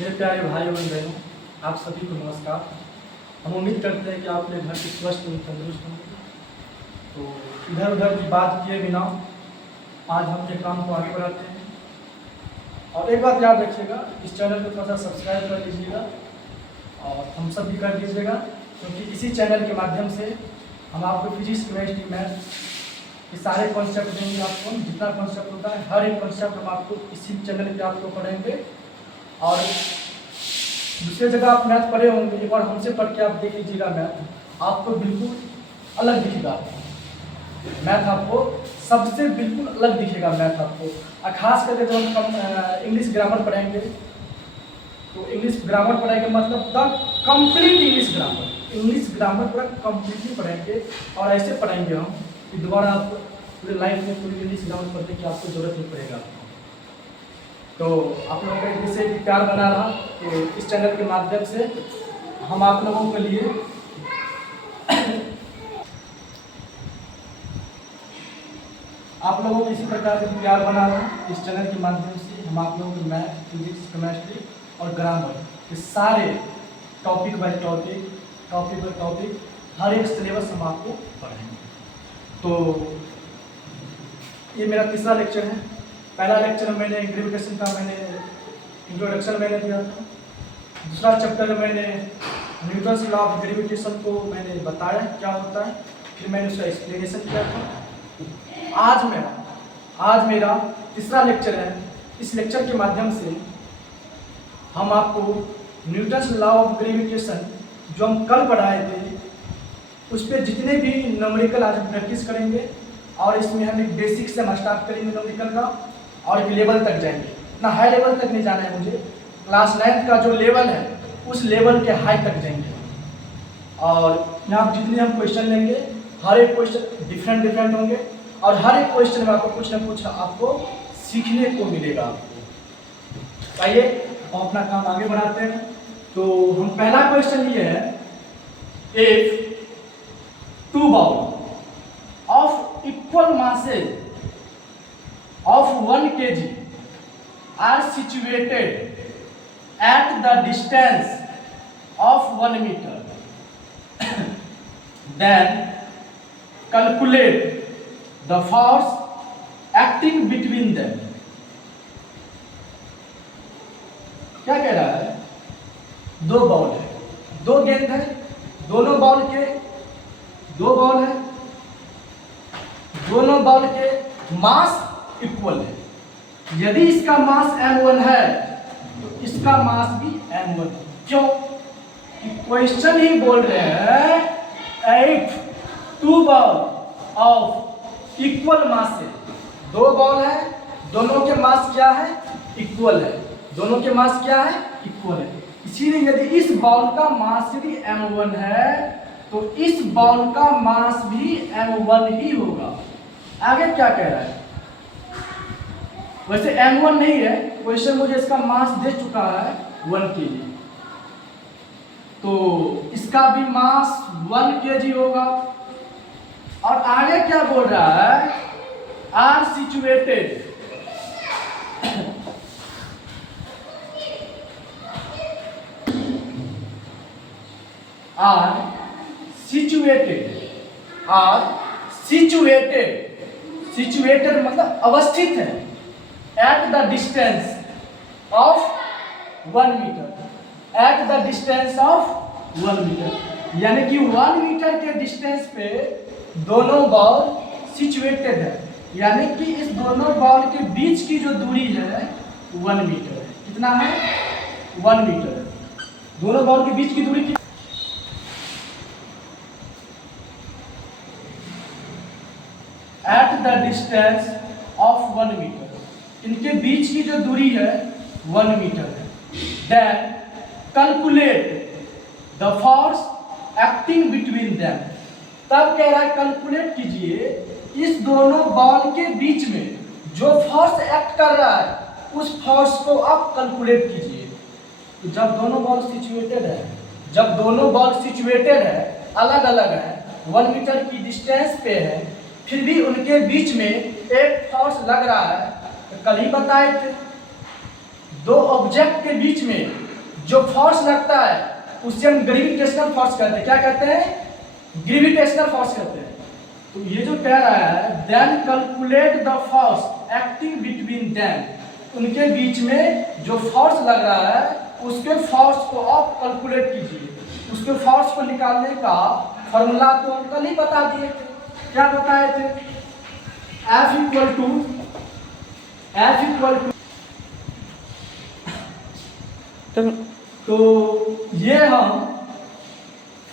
मेरे प्यारे भाई और बहनों, आप सभी को नमस्कार। हम उम्मीद करते हैं कि आप अपने घर के स्वस्थ और तंदुरुस्त होंगे। तो इधर उधर की बात किए बिना आज हम अपने काम को आगे बढ़ाते हैं। और एक बात याद रखिएगा, इस चैनल को थोड़ा सा सब्सक्राइब कर लीजिएगा और हम सब भी कर दीजिएगा, क्योंकि इसी चैनल के माध्यम से हम आपको फिजिक्स, केमिस्ट्री, मैथ ये सारे कॉन्सेप्ट देंगे। आपको जितना कॉन्सेप्ट होता है हर एक कॉन्सेप्ट हम आपको इसी चैनल पे आपको पढ़ेंगे। और दूसरी जगह आप मैथ पढ़े होंगे, एक बार हमसे पढ़ के आप देख लीजिएगा, मैथ आपको बिल्कुल अलग दिखेगा। मैथ आपको सबसे बिल्कुल अलग दिखेगा मैथ आपको। और खास करके जब हम इंग्लिश ग्रामर पढ़ेंगे, तो इंग्लिश ग्रामर पढ़ेंगे मतलब द कंप्लीट इंग्लिश ग्रामर पूरा कंप्लीटली पढ़ेंगे। और ऐसे पढ़ेंगे हम कि दोबारा आप पूरे लाइफ में पूरी इंग्लिश ग्रामर पढ़ने की आपको जरूरत नहीं पड़ेगा। तो आप लोगों का इससे भी प्यार बना रहा कि इस चैनल के माध्यम से हम आप लोगों के लिए आप लोगों को इसी प्रकार से प्यार बना रहा। इस चैनल के माध्यम से हम आप लोगों को मैथ, फिजिक्स, केमिस्ट्री और ग्रामर के सारे टॉपिक बाय टॉपिक हर एक सिलेबस हम आपको पढ़ाएंगे। तो ये मेरा तीसरा लेक्चर है। पहला लेक्चर मैंने ग्रेविटेशन का इंट्रोडक्शन मैंने दिया था। दूसरा चैप्टर मैंने न्यूटन्स लॉ ऑफ ग्रेविटेशन को मैंने बताया क्या होता है, फिर मैंने उसका एक्सप्लेनेशन किया था। आज मेरा तीसरा लेक्चर है। इस लेक्चर के माध्यम से हम आपको न्यूटन्स लॉ ऑफ ग्रेविटेशन जो हम कल पढ़ाए थे उस पर जितने भी न्यूमेरिकल आज प्रैक्टिस करेंगे। और इसमें हम एक बेसिक से हम स्टार्ट करेंगे न्यूमेरिकल का और एक लेवल तक जाएंगे। इतना हाई लेवल तक नहीं जाना है मुझे, क्लास 9 का जो लेवल है उस लेवल के हाई तक जाएंगे। और यहाँ जितने हम क्वेश्चन लेंगे हर एक क्वेश्चन डिफरेंट होंगे और हर एक क्वेश्चन में आपको कुछ ना कुछ आपको सीखने को मिलेगा आपको। आइए हम अपना काम आगे बढ़ाते हैं। तो हम पहला क्वेश्चन ये है, if 2 balls of equal masses of 1 kg are situated at the distance of 1 meter, then calculate the force acting between them। क्या कह रहा है? 2 बॉल है, 2 गेंद है, दोनों बॉल है, दोनों बॉल के मास इक्वल है। यदि इसका मास m1 है तो इसका मास भी m1 है। क्यों? क्वेश्चन ही बोल रहे हैं इफ 2 balls ऑफ इक्वल मास है, 2 बॉल है, दोनों के मास क्या है? इक्वल है। दोनों के मास क्या है? इक्वल है। इसीलिए यदि इस बॉल का मास यदि m1 है तो इस बॉल का मास भी m1 ही होगा। आगे क्या कह रहा है? वैसे m1 नहीं है, क्वेश्चन मुझे इसका मास दे चुका है 1 kg, तो इसका भी मास 1 kg होगा। और आगे क्या बोल रहा है? आर सिचुएटेड सिचुएटेड मतलब अवस्थित है at the distance of 1 metre, at the distance of 1 metre, यानी कि 1 मीटर के डिस्टेंस पे दोनों बॉल सिचुएटेड है, यानी कि इस दोनों बॉल के बीच की जो दूरी है 1 मीटर है। कितना है? 1 मीटर है। दोनों बॉल के बीच की दूरी की at the distance of 1 metre, इनके बीच की जो दूरी है 1 मीटर है। Then calculate the force acting between them. तब कह रहा है कैलकुलेट कीजिए इस दोनों बॉल के बीच में जो फोर्स एक्ट कर रहा है उस फोर्स को आप कैलकुलेट कीजिए। तो जब दोनों बॉल सिचुएटेड है, अलग अलग है, 1 मीटर की डिस्टेंस पे है, फिर भी उनके बीच में एक फोर्स लग रहा है। तो कल ही बताए थे, 2 ऑब्जेक्ट के बीच में जो फोर्स लगता है उससे हम ग्रेविटेशनल फोर्स कहते हैं। क्या कहते हैं? ग्रेविटेशनल फोर्स कहते हैं। तो ये जो कह रहा है then calculate the force acting between them, उनके बीच में जो फोर्स लग रहा है उसके फोर्स को आप कैलकुलेट कीजिए। उसके फोर्स को निकालने का फॉर्मूला तो हम कल ही बता दिए थे। क्या बताए थे? F इक्वल टू तो ये हम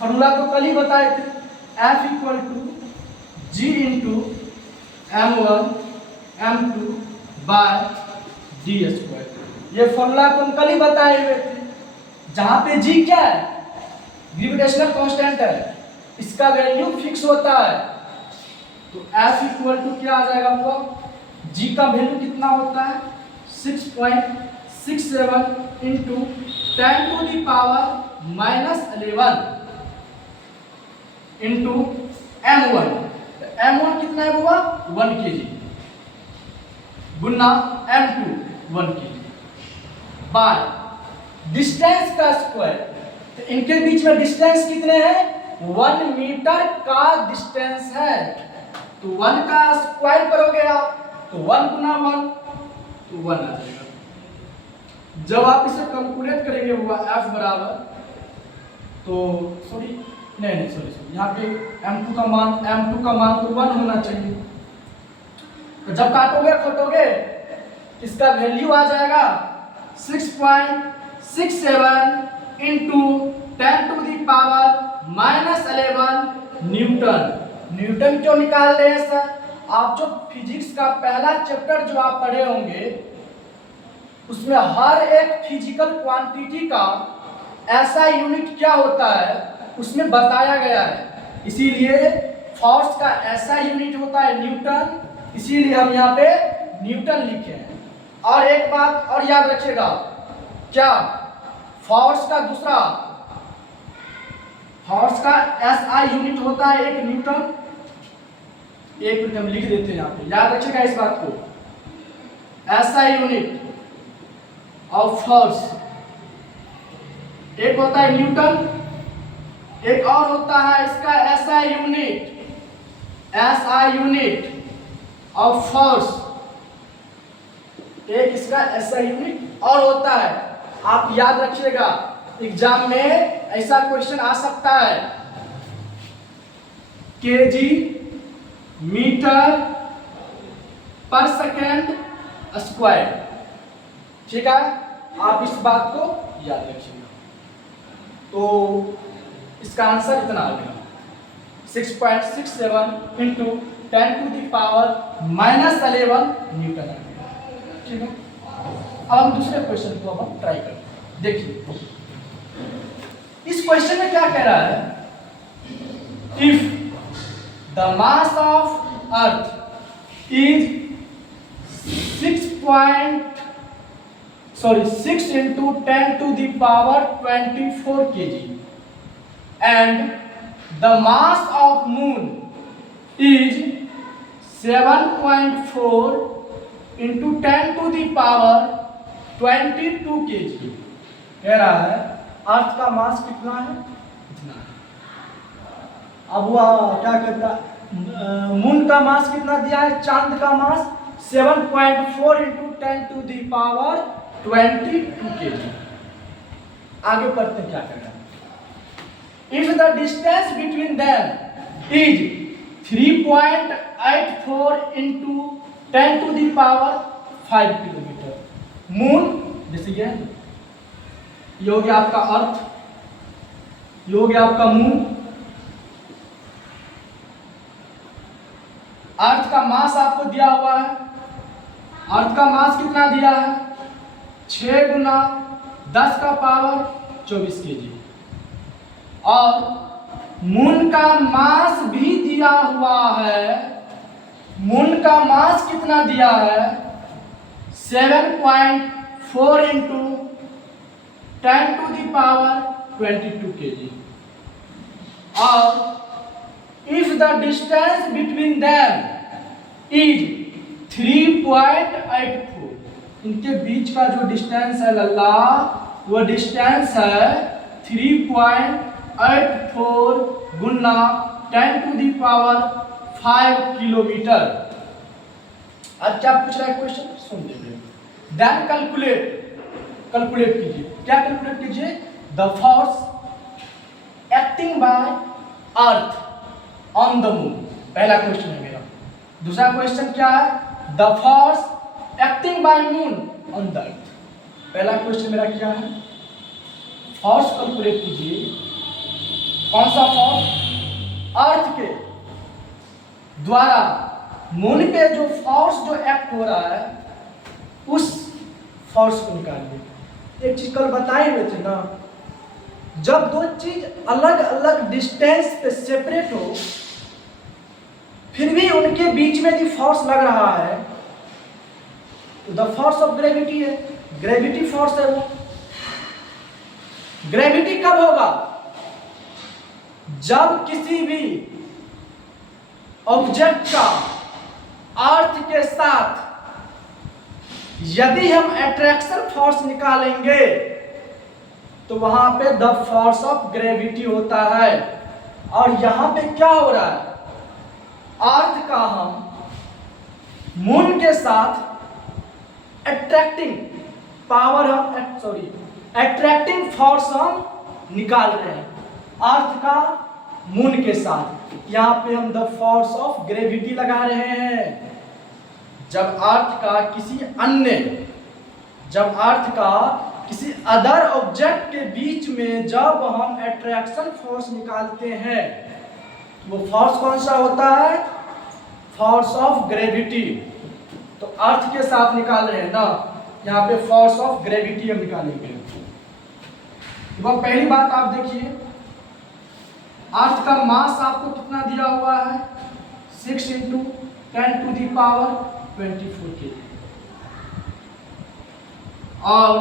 फॉर्मूला तो कल ही बताए थे। F equal to G into M1 M2 by D square. ये फॉर्मूला तो हम कल ही बताए हुए थे। जहां पे G क्या है? ग्रेविटेशनल कांस्टेंट है, इसका वैल्यू फिक्स होता है। तो F इक्वल टू क्या आ जाएगा वो? G का वैल्यू कितना होता है? 6.67 into 10 to the power -11 into M1। M1 कितना है हुआ? 1 kg गुना M2 1 kg बाय डिस्टेंस का स्क्वायर। तो इनके बीच में डिस्टेंस कितने हैं? 1 मीटर का डिस्टेंस है। तो 1 का स्क्वायर करोगे आप तो 1 गुना 1 तो 1 आ जाएगा। जब आप इसे कैलकुलेट करेंगे हुआ F बराबर तो सॉरी यहाँ पे M2 का मान तो 1 होना चाहिए। तो जब काटोगे खोटोगे इसका वैल्यू आ जाएगा 6.67 into 10 to the power -11 newton. Newton क्यों निकाल रहे हैं सर? आप जो फिजिक्स का पहला चैप्टर जो आप पढ़े होंगे उसमें हर एक फिजिकल क्वांटिटी का ऐसा यूनिट क्या होता है उसमें बताया गया है। इसीलिए फोर्स का ऐसा यूनिट होता है न्यूटन, इसीलिए हम यहाँ पे न्यूटन लिखे हैं। और एक बात और याद रखिएगा, क्या फोर्स का एसआई यूनिट होता है एक न्यूटन। एक मिनट हम लिख देते हैं यहाँ पे, याद रखिएगा इस बात को। एसआई यूनिट ऑफ फोर्स एक होता है न्यूटन, एक और होता है इसका एसआई यूनिट ऑफ फोर्स, एक इसका एसआई यूनिट और होता है। आप याद रखिएगा एग्जाम में ऐसा क्वेश्चन आ सकता है केजी मीटर पर सेकेंड स्क्वायर। ठीक है, आप इस बात को याद रखिएगा। तो इसका आंसर इतना आ गया 6.67 into 10 to the power -11 newton आ गया। ठीक है, अब हम दूसरे क्वेश्चन को हम ट्राई करते हैं। देखिए इस क्वेश्चन में क्या कह रहा है, if the mass of earth is 6 into 10 to the power 24 kg and the mass of moon is 7.4 into 10 to the power 22 kg। कह रहा है अर्थ का मास कितना है? इतना है। अब वह क्या कहता है, मून का मास कितना दिया है? चांद का मास 7.4 into 10 to the power 22 kg। आगे पढ़ते हैं क्या कह रहा है। If the distance between them is 3.84 into 10 to the power 5 kilometre, moon जैसे ये हो गया आपका अर्थ, ये हो गया आपका मून। अर्थ का मास आपको दिया हुआ है, अर्थ का मास कितना दिया है? 6 गुना 10 का पावर 24 kg। और मून का मास भी दिया हुआ है। मून का मास कितना दिया है? 7.4 into 10 to the power 22 kg। और if the distance between them is 3.84, इनके बीच का जो डिस्टेंस है लल्ला वो डिस्टेंस है 3.84 गुना 10⁵ किलोमीटर। अब क्या पूछ रहा है क्वेश्चन, सुन लीजिए। देन कैलकुलेट कीजिए। क्या कैलकुलेट कीजिए? The force acting by earth on the moon. पहला क्वेश्चन है मेरा। दूसरा क्वेश्चन क्या है? The force acting bye moon on the earth. पहला क्वेश्चन मेरा क्या है? फोर्स कैलकुलेट कीजिए। कौन सा फोर्स? अर्थ के द्वारा मून पे जो फोर्स जो एक्ट हो रहा है उस फोर्स को निकालिए। एक चीज कल बताए हुए थे ना, जब दो चीज अलग अलग डिस्टेंस पे सेपरेट हो फिर भी उनके बीच में जो फोर्स लग रहा है तो द फोर्स ऑफ ग्रेविटी है, ग्रेविटी फोर्स है वो। ग्रेविटी कब होगा? जब किसी भी ऑब्जेक्ट का अर्थ के साथ यदि हम अट्रैक्शन फोर्स निकालेंगे तो वहां पे द फोर्स ऑफ ग्रेविटी होता है। और यहां पे क्या हो रहा है? अर्थ का हम मून के साथ अट्रैक्टिंग फोर्स हम निकाल रहे हैं अर्थ का मून के साथ। यहां पे हम द फोर्स ऑफ ग्रेविटी लगा रहे हैं। जब अर्थ का किसी अदर ऑब्जेक्ट के बीच में जब हम अट्रैक्शन फोर्स निकालते हैं वो फोर्स कौन सा होता है? Force of gravity. तो अर्थ के साथ निकाल रहे हैं ना, यहाँ पे फोर्स ऑफ ग्रेविटी हम निकालेंगे। तो पहली बात आप देखिए, अर्थ का मास आपको कितना दिया हुआ है? 6 × 10⁻24 kg। और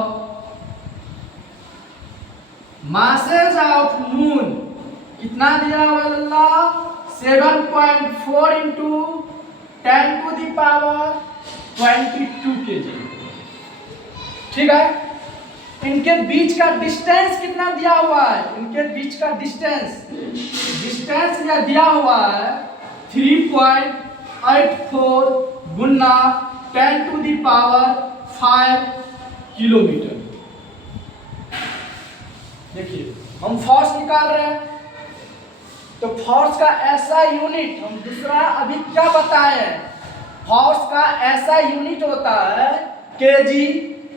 मासेज ऑफ मून कितना दिया हुआ है अल्लाह? 7.4 × 10⁻22 kg। ठीक है। इनके बीच का डिस्टेंस कितना दिया हुआ है? इनके बीच का डिस्टेंस दिया हुआ है 3.84 गुना 10⁵ किलोमीटर। देखिए हम फोर्स निकाल रहे हैं तो फोर्स का ऐसा यूनिट हम दूसरा अभी क्या बताए हैं? फोर्स का ऐसा यूनिट होता है केजी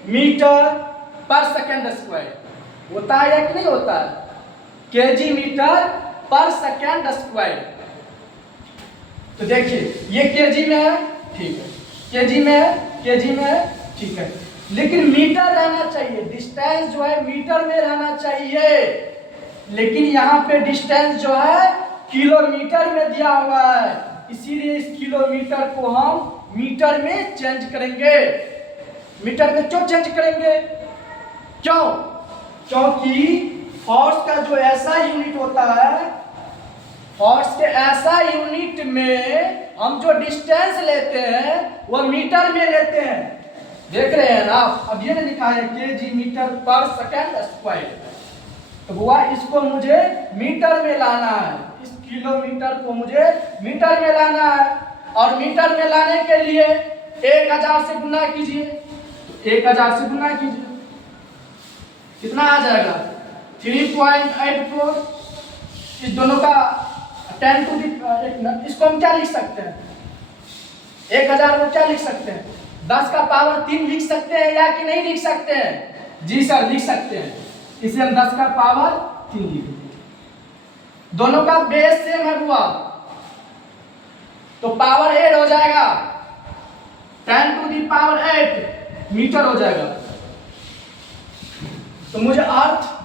मीटर पर सेकेंड स्क्वायर। होता है या कि नहीं होता है? केजी मीटर पर सेकेंड स्क्वायर। तो देखिए ये केजी में है, ठीक है, केजी में है, ठीक है, लेकिन मीटर रहना चाहिए। डिस्टेंस जो है मीटर में रहना चाहिए, लेकिन यहाँ पे डिस्टेंस जो है किलोमीटर में दिया हुआ है। इसीलिए इस किलोमीटर को हम मीटर में चेंज करेंगे। मीटर में क्यों चेंज करेंगे? क्योंकि फोर्स का जो ऐसा यूनिट होता है, फोर्स के ऐसा यूनिट में हम जो डिस्टेंस लेते हैं वो मीटर में लेते हैं। देख रहे हैं ना आप, अब ये लिखा है केजी मीटर पर सेकेंड स्क्वायर। तो हुआ इसको मुझे मीटर में लाना है, इस किलोमीटर को मुझे मीटर में लाना है। और मीटर में लाने के लिए 1000 से गुना कीजिए। तो 1000 से गुना कीजिए, कितना आ जाएगा? 3.84। इस दोनों का 10⁻, इसको हम क्या लिख सकते हैं? 1000 को क्या लिख सकते हैं? 10 का पावर 3 लिख सकते हैं या कि नहीं लिख सकते हैं? जी सर, लिख सकते हैं। इसे हम 10 का पावर 3 लिखेंगे। दोनों का बेस सेम है हुआ तो पावर 8 हो जाएगा। 10⁸ मीटर हो जाएगा। तो मुझे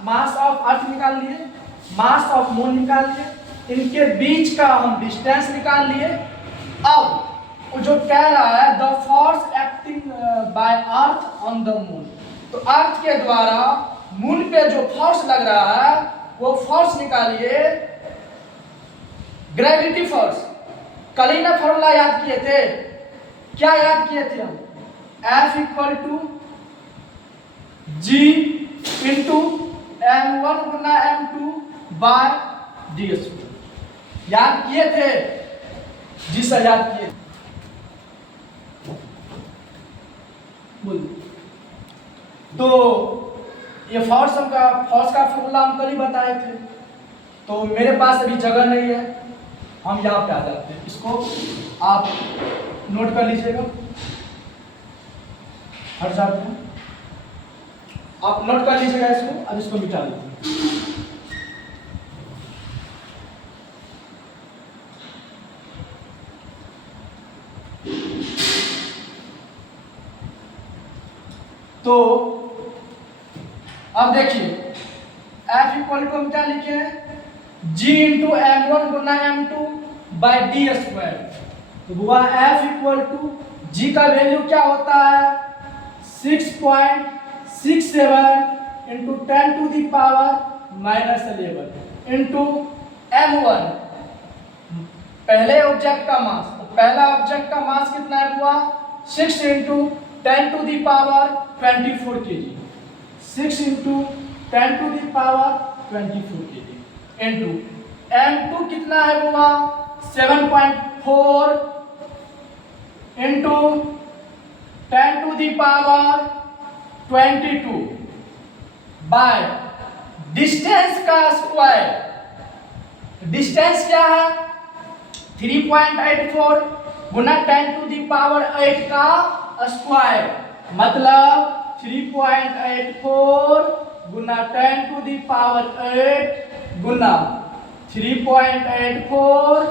मास ऑफ अर्थ निकाल लिए, मास ऑफ मून निकाल लिए, इनके बीच का हम डिस्टेंस निकाल लिए। अब वो जो कह रहा है the force acting by earth on the moon, तो अर्थ के द्वारा मून पे जो फोर्स लग रहा है वो फोर्स निकालिए। ग्रेविटी फोर्स कल ही ना फॉर्मूला याद किए थे। क्या याद किए थे हम? F = G इंटू m1 गुना m2 बाय डी स्क्वायर। याद किए थे? जी सर याद किए। तो ये फोर्स का फॉर्मूला हम कल ही बताए थे। तो मेरे पास अभी जगह नहीं है, हम यहाँ पे आ जाते हैं। इसको आप नोट कर लीजिएगा, हट जाते हैं, आप नोट कर लीजिएगा इसको। अब इसको मिटा देते हैं। तो अब देखिए F इक्वल टू हम क्या लिखे हैं? G इंटू m1 गुना m2 बाई डी स्क्वायर। तो हुआ F इक्वल टू G का वैल्यू क्या होता है? 6.67 into 10 to the power minus 11 into m1 पहले ऑब्जेक्ट का मास। तो पहला ऑब्जेक्ट का मास कितना है हुआ? 6 into 10 to the power 24 kg। 6 into 10 to the power 24 kg into m2 कितना है हुआ? 7.4 into 10 to the power 22 by distance का स्क्वायर। डिस्टेंस क्या है? 3.84 गुना 10 टू दी पावर 8 का स्क्वायर, मतलब 3.84 गुना 10 टू दी पावर 8 गुना 3.84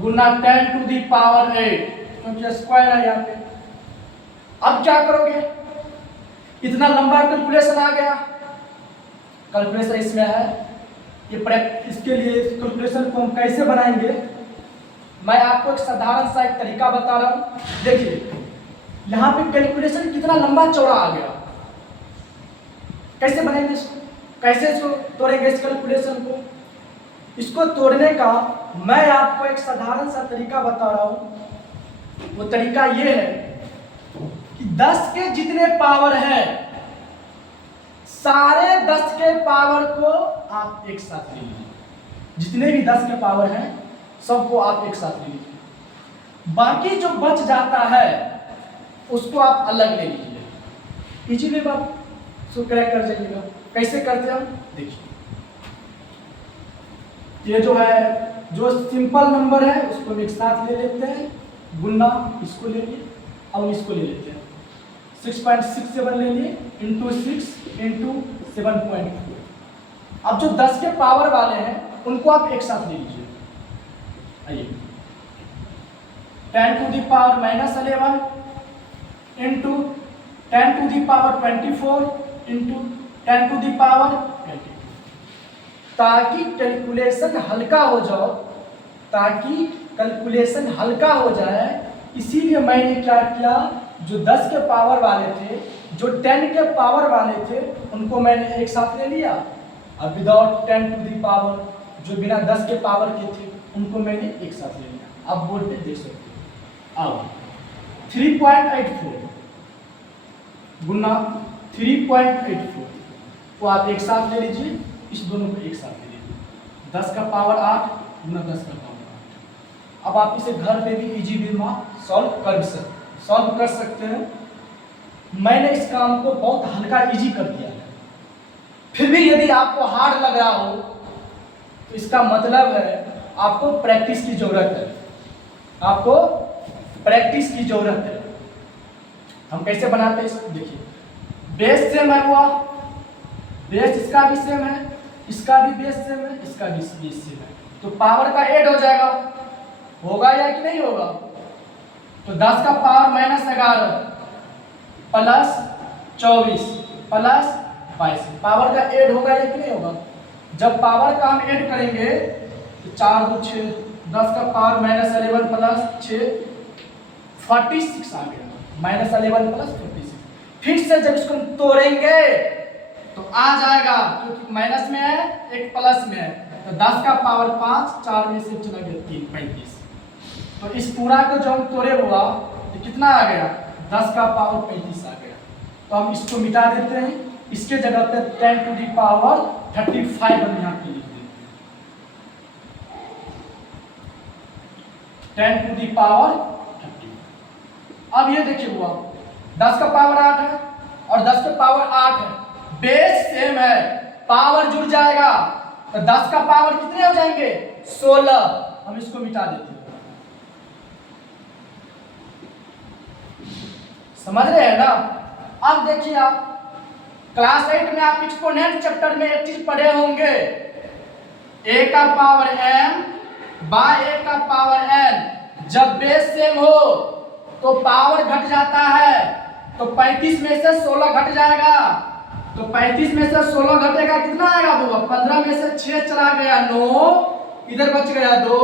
गुना 10 टू दी पावर 8, क्योंकि स्क्वायर है यहाँ पे। अब क्या करोगे? इतना लंबा कैलकुलेशन आ गया। कैलकुलेशन इसमें है, इसके लिए कैलकुलेशन को हम कैसे बनाएंगे, मैं आपको एक साधारण सा एक तरीका बता रहा हूं। देखिए यहाँ पे कैलकुलेशन कितना लंबा चौड़ा आ गया। कैसे बनेंगे इसको? कैसे इसको तोड़ेंगे इस कैलकुलेशन को? इसको तोड़ने का मैं आपको एक साधारण सा तरीका बता रहा हूं। वो तरीका ये है कि 10 के जितने पावर है, सारे 10 के पावर को आप एक साथ ले लीजिए। जितने भी 10 के पावर हैं सबको आप एक साथ ले लीजिए। बाकी जो बच जाता है उसको आप अलग ले लीजिए। इजीली आप इसको क्रैक कर जाइएगा। कैसे करते हैं हम देखिए। ये जो है, जो सिंपल नंबर है उसको हम एक साथ ले लेते हैं, गुना इसको ले लिए, अब इसको ले लेते हैं 6.67 ले लिए इंटू 6 इंटू 7.4। अब जो 10 के पावर वाले हैं उनको आप एक साथ ले लीजिए। आइए 10 to the power minus 11 into 10 to the power 24 into 10 to the power 22, ताकि कैलकुलेशन हल्का हो जाओ, ताकि कैलकुलेशन हल्का हो जाए। इसीलिए मैंने क्या किया, जो 10 के पावर वाले थे, जो 10 के पावर वाले थे, उनको मैंने एक साथ ले लिया। अब विदाउट 10 टू दी पावर, जो बिना 10 के पावर के थे, उनको मैंने एक साथ ले लिया। अब बोर्ड पे देख सकते हो। अब 3.84 गुना 3.84 को आप एक साथ ले लीजिए। इस दोनों को एक साथ ले लीजिए। 10 का पावर 8 गुना 10 का पावर 8। अब आप इसे घर पे भी इजी वे में सॉल्व कर सकते हैं। मैंने इस काम को बहुत हल्का इजी कर दिया है। फिर भी यदि आपको हार्ड लग रहा हो तो इसका मतलब है आपको प्रैक्टिस की जरूरत है। आपको प्रैक्टिस की जरूरत है। हम कैसे बनाते हैं इसको देखिए। बेस सेम है हुआ, बेस इसका भी सेम है, इसका भी बेस सेम है, इसका भी बेस सेम है, तो पावर का ऐड हो जाएगा। होगा या कि नहीं होगा? तो 10 का power minus 11 plus 24 plus 22, power का ऐड होगा या कि नहीं होगा? जब पावर का हम ऐड करेंगे तो 4 2 6, 10 का पावर माइनस 11 प्लस 6 46 आ गया। Minus 11 plus 46। फिर से जब इसको हम तोड़ेंगे तो आ जाएगा, क्योंकि माइनस में है एक प्लस में है, तो 10 का पावर 5, 4 में से चला गया 3, 35। तो इस पूरा को जो हम तोड़े हुआ तो कितना आ गया? 10 का पावर 35 आ गया। तो हम इसको मिटा देते हैं इसके जगह पे 10 टू दी पावर 35 हम यहाँ पे लिख देंगे। 10 टू दी पावर 30। अब ये देखिए हुआ 10 का पावर 8 है और 10 का पावर 8 है, बेस सेम है, पावर जुड़ जाएगा तो 10 का पावर कितने हो जाएंगे 16। हम इसको मिटा देते हैं। समझ रहे हैं ना। अब देखिए आप क्लास 8 में आप एक्सपोनेंट चैप्टर में एक चीज पढ़े होंगे, a का पावर m बाय a का पावर n। जब बेस सेम हो तो पावर घट जाता है, तो 35 में से 16 घट जाएगा, तो 35 में से 16 घटेगा कितना आएगा वो 15 में से 6 चला गया 9, इधर बच गया 2,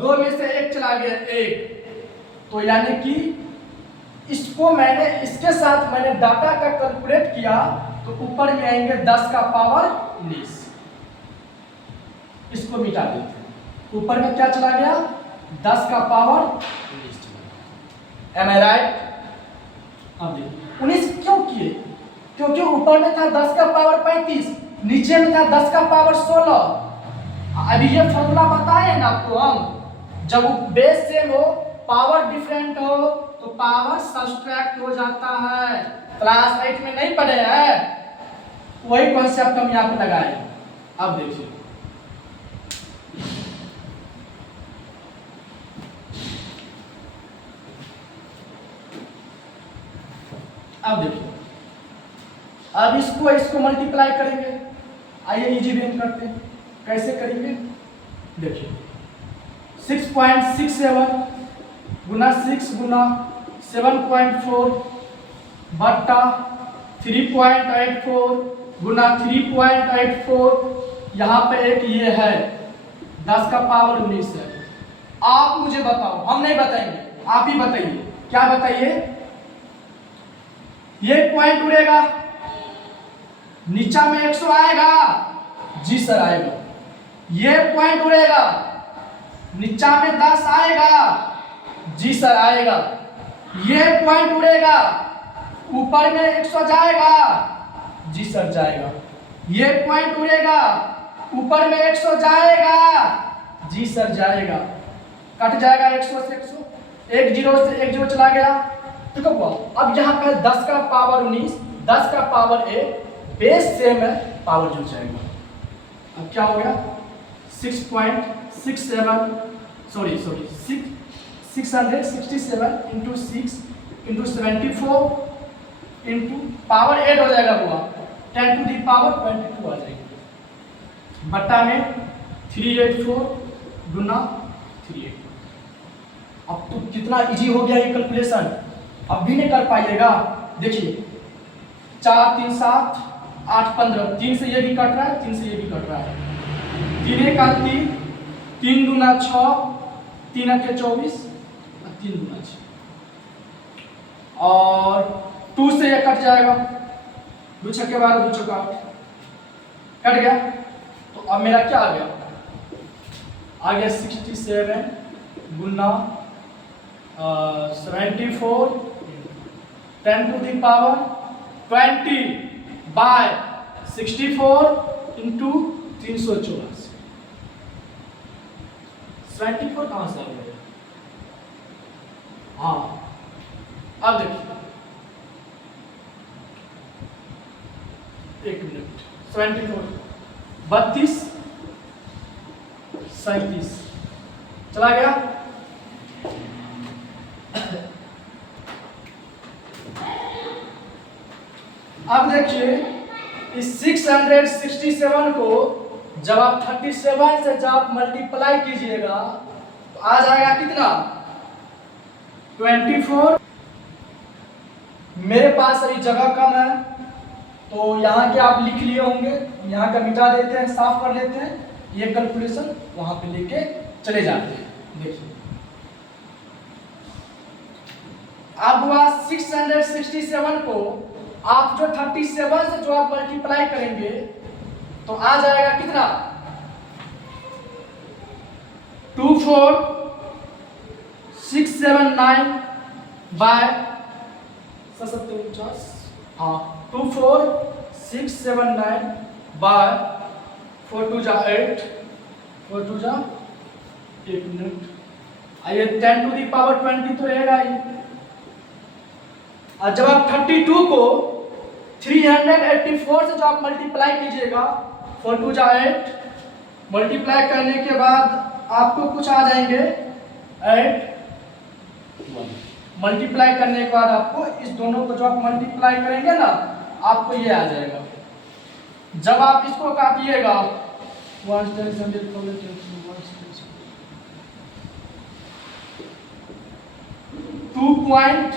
2 में से 1 चला गया 1। तो यानी कि इसको मैंने इसके साथ मैंने डाटा का कैलकुलेट किया तो ऊपर में आएंगे 10 का पावर 19। इसको मिटा देते हैं। ऊपर में क्या चला गया 10 का पावर 19 चला गया। एम आई राइट। अब देखिए 19 क्यों किए, क्योंकि ऊपर में था 10 का पावर 35, नीचे में था 10 का पावर 16। अभी ये फॉर्मूला बताए ना आपको हम, जब बेस सेम हो पावर डिफरेंट हो तो पावर सब्सट्रैक्ट हो जाता है। क्लास 8 में नहीं पढ़े हैं, वही कॉन्सेप्ट हम यहाँ पे लगाए। अब देखिए अब इसको मल्टीप्लाई करेंगे। आइए इजी वेन करते हैं, कैसे करेंगे देखिए 6.67 गुना 6 गुना 7.4 बट्टा 3.84 गुना 3.84। यहाँ पे एक ये है 10 का पावर 19 है। आप मुझे बताओ, हम नहीं बताएंगे, आप ही बताइए। क्या बताइए, ये पॉइंट उड़ेगा, नीचा में 100 आएगा? जी सर आएगा। ये पॉइंट उड़ेगा, नीचा में 10 आएगा? जी सर आएगा। ये पॉइंट उड़ेगा, ऊपर में 100 जाएगा? जी सर जाएगा। ये पॉइंट उड़ेगा, ऊपर में 100 जाएगा? जी सर जाएगा। कट जाएगा 100 से 100, 1 0 से 1 0 चला गया। तो कब हुआ? अब यहाँ पे 10 का पावर 19, 10 का पावर 1, बेस सेम है, पावर जुड़ जाएगा। अब क्या हो गया 6.67 sorry 667 into 6 into 74 into power 8 हो जाएगा हुआ 10 टू दी पावर 22 आ जाएगी, बट्टा में 384 गुना 384। अब तो कितना इजी हो गया ये कैलकुलेशन, अब भी नहीं कर पाइएगा। देखिए 4 3 7 8 15, 3 से ये भी कट रहा है, 3 से ये भी कट रहा है, 3 का 3, 3 दूना 6, 3 के 24, 3 दूना 6, और 2 से ये कट जाएगा, 2 छक्के 12, 2 चौका 8, कट गया। तो अब मेरा क्या आ गया, आ गया 67 गुना 74 10 to the power 20 by 64 into 384। 74 कहाँ से आ गया? हाँ अब देखिए 1 मिनट, 74 32 37 चला गया। अब देखिए इस 667 को जब आप 37 से जब आप मल्टीप्लाई कीजिएगा तो आ जाएगा कितना 24। मेरे पास अभी जगह कम है तो यहाँ के आप लिख लिए होंगे, यहाँ का मिटा देते हैं, साफ कर लेते हैं, ये कैलकुलेशन वहां पे लेके चले जाते हैं। देखिए अब हुआ 667 को आप जो 37 से जो आप मल्टीप्लाई करेंगे तो आ जाएगा कितना 24679 बाय 749, हाँ 24679 679 बाय 4 2 जा 8, 4 2 जा 1 मिनट, आइए 10 टू दी पावर 20 तो रहेगा ही। और जब आप 32 को 384 से जब आप मल्टीप्लाई कीजिएगा, 4 2 जा 8, मल्टीप्लाई करने के बाद आपको कुछ आ जाएंगे 8 1, मल्टीप्लाई करने के बाद आपको इस दोनों को जो आप मल्टीप्लाई करेंगे ना, आपको ये आ जाएगा। जब आप इसको काटिएगा 2.8,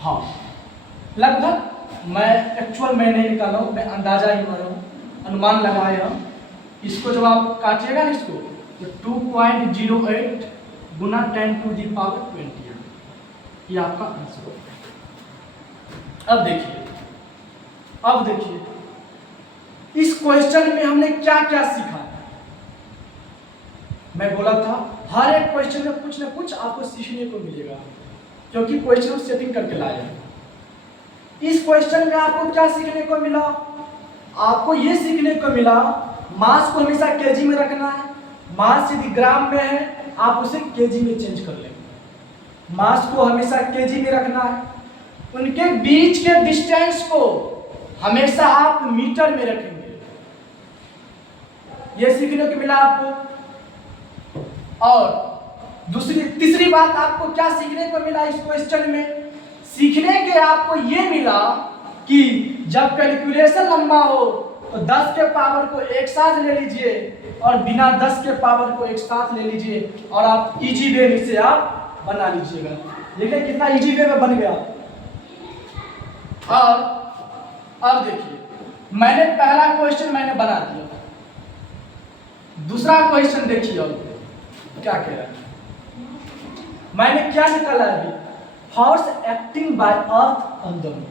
हाँ लगभग, मैं एक्चुअल मैं नहीं निकाला हूँ, मैं अंदाजा ही मारा हूँ, अनुमान लगाए हम। इसको जब आप काटिएगा ना इसको, तो 2.08 गुना 10 टू दी पावर 20, ये आपका आंसर होगा। अब देखिए इस क्वेश्चन में हमने क्या क्या सीखा। मैं बोला था हर एक क्वेश्चन में कुछ ना कुछ आपको सीखने को मिलेगा, क्योंकि क्वेश्चन सेटिंग करके लाया। इस क्वेश्चन में आपको क्या सीखने को मिला? आपको ये सीखने को मिला मास को हमेशा केजी में रखना है। मास यदि ग्राम में है आप उसे केजी में चेंज कर लेंगे। मास को हमेशा केजी में रखना है। उनके बीच के डिस्टेंस को हमेशा आप मीटर में रखेंगे। यह सीखने को मिला आपको। और तीसरी बात आपको क्या सीखने को मिला इस क्वेश्चन में? सीखने के आपको ये मिला कि जब कैलकुलेशन लंबा हो तो 10 के पावर को एक साथ ले लीजिए और बिना 10 के पावर को एक साथ ले लीजिए और आप इजी वे में से आप बना लीजिएगा। देखिए कितना इजी वे में बन गया। और अब देखिए मैंने पहला क्वेश्चन मैंने बना दिया। दूसरा क्वेश्चन देखिए अब क्या कह रहा है। मैंने क्या निकाला अभी? Force acting by earth on the moon.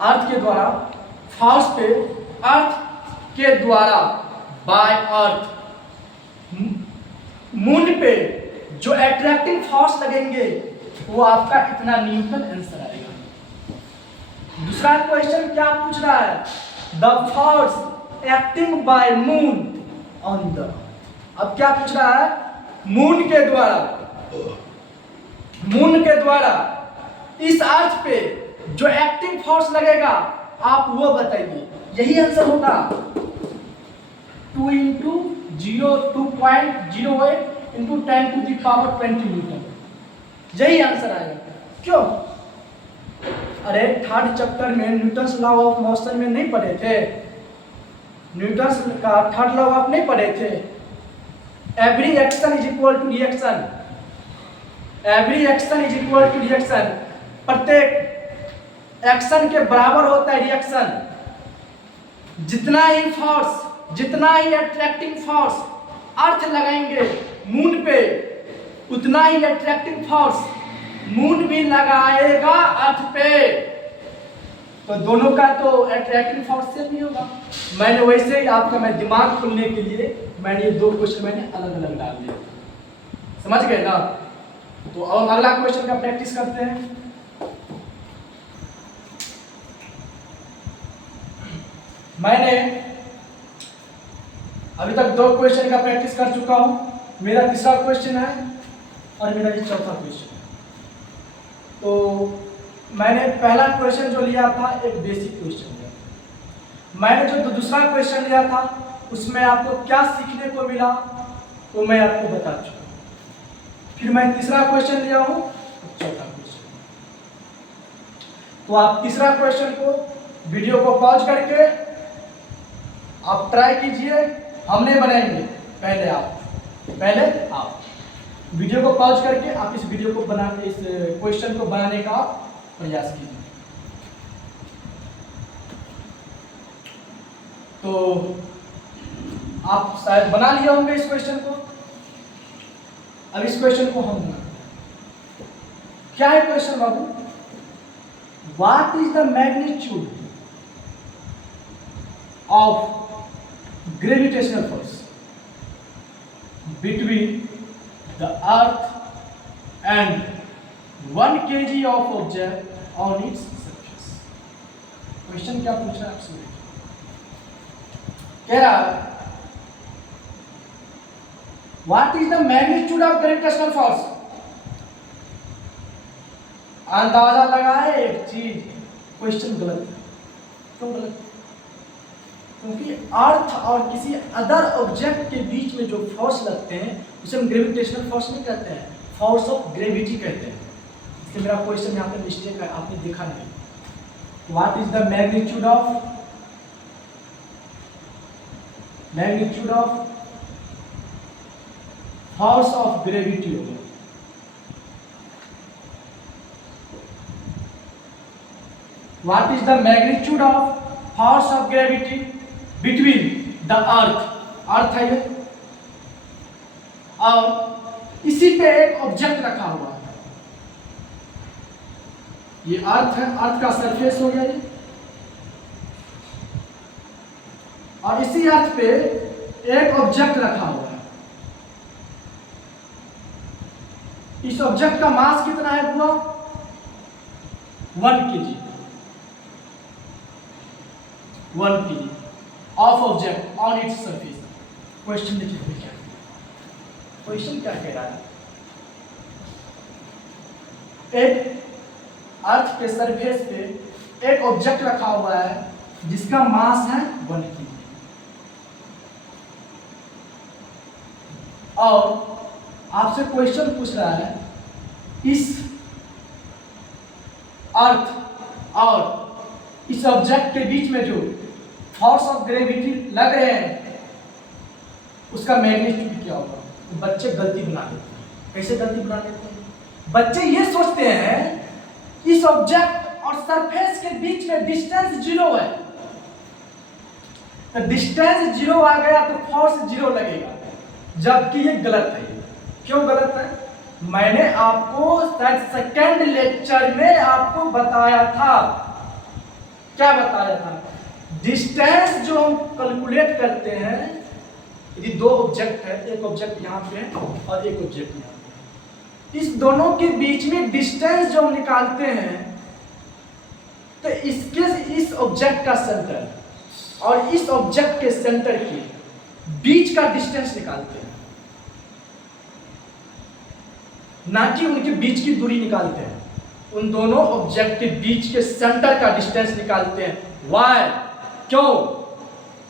Earth के द्वारा, फोर्स पे अर्थ के द्वारा बाय अर्थ मून पे जो अट्रैक्टिंग फोर्स लगेंगे वो आपका इतना न्यूटन आंसर आएगा। दूसरा क्वेश्चन क्या पूछ रहा है? The force acting bye moon on the. अब क्या पूछ रहा है? मून के द्वारा इस अर्थ पे जो एक्टिंग फोर्स लगेगा आप वो बताइए। यही आंसर होगा। 2 × 2.08 × 10 टू दी पावर 20 न्यूटन, यही आंसर आएगा। क्यों? अरे थर्ड चैप्टर में न्यूटन्स लॉ ऑफ मोशन में नहीं पढ़े थे? न्यूटन्स का थर्ड लॉ आप नहीं पढ़े थे? Every action is equal to reaction. Every action is equal to reaction. प्रत्येक एक्शन के बराबर होता है रिएक्शन। जितना ही अट्रैक्टिंग फोर्स अर्थ लगाएंगे मून पे, उतना ही अट्रैक्टिंग फोर्स मून भी लगाएगा अर्थ पे। तो दोनों का तो अट्रैक्टिंग फोर्स सेम नहीं होगा। मैंने वैसे ही आपका मैं दिमाग खोलने के लिए मैंने ये दो क्वेश्चन मैंने अलग अलग डाल दिया। समझ गए ना? तो अब अगला क्वेश्चन का प्रैक्टिस करते हैं। मैंने अभी तक 2 क्वेश्चन का प्रैक्टिस कर चुका हूं। मेरा तीसरा क्वेश्चन है और मेरा ये चौथा क्वेश्चन है। तो मैंने पहला क्वेश्चन जो लिया था एक बेसिक क्वेश्चन लिया। मैंने जो दूसरा क्वेश्चन लिया था उसमें आपको क्या सीखने को मिला तो मैं आपको बता चुका। फिर मैं तीसरा क्वेश्चन लिया हूं, चौथा क्वेश्चन। तो आप तीसरा क्वेश्चन को वीडियो को पॉज करके आप ट्राई कीजिए। हम नहीं बनाएंगे, पहले आप वीडियो को पॉज करके आप इस वीडियो को बनाने, इस क्वेश्चन को बनाने का प्रयास कीजिए। तो आप शायद बना लिया होंगे इस क्वेश्चन को। अब इस क्वेश्चन को हम बनाते हैं। क्या है question Babu? What is the magnitude of gravitational force? between the earth and 1 kg of object on its surface. Question क्या पूछ रहा है आपसे? कह रहा है what is the magnitude of gravitational force. अंदाजा लगाए एक चीज, क्वेश्चन गलत है। क्यों गलत? क्योंकि अर्थ और किसी अदर ऑब्जेक्ट के बीच में जो फोर्स लगते हैं उसे हम ग्रेविटेशनल फोर्स नहीं कहते हैं, फोर्स ऑफ ग्रेविटी कहते हैं। इसलिए मेरा क्वेश्चन यहाँ पे मिस्टेक है, आपने देखा नहीं। What is the magnitude of force of gravity होगा। What is the magnitude of force of gravity between the earth है ये, और इसी पे एक ऑब्जेक्ट रखा हुआ है। ये अर्थ है, अर्थ का सरफेस हो गया ये, और इसी अर्थ पे एक ऑब्जेक्ट रखा हुआ है। इस ऑब्जेक्ट का मास कितना है पूरा? 1 kg। 1 kg of object on its surface। Question देखिए क्या, क्वेश्चन क्या कह रहा है? एक अर्थ के सरफेस पे एक ऑब्जेक्ट रखा हुआ है जिसका मास है 1 kg, और आपसे क्वेश्चन पूछ रहा है इस अर्थ और इस ऑब्जेक्ट के बीच में जो फोर्स ऑफ ग्रेविटी लग रहे हैं उसका मैग्नीट्यूड क्या होगा। तो बच्चे गलती बना देते हैं। कैसे गलती बना देते हैं? बच्चे ये सोचते हैं इस ऑब्जेक्ट और सरफेस के बीच में डिस्टेंस 0 है, तो डिस्टेंस 0 आ गया तो फोर्स 0 लगेगा, जबकि ये गलत है। क्यों गलत है? मैंने आपको सेकंड लेक्चर में आपको बताया था। क्या बताया था? डिस्टेंस जो हम कैलकुलेट करते हैं, यदि 2 ऑब्जेक्ट है, एक ऑब्जेक्ट यहाँ पे और एक ऑब्जेक्ट यहाँ पे, इस दोनों के बीच में डिस्टेंस जो हम निकालते हैं, तो इस ऑब्जेक्ट का सेंटर और इस ऑब्जेक्ट के सेंटर के बीच का डिस्टेंस निकालते हैं, ना कि उनके बीच की दूरी निकालते हैं। उन दोनों ऑब्जेक्ट के बीच के सेंटर का डिस्टेंस निकालते हैं। व्हाई? क्यों?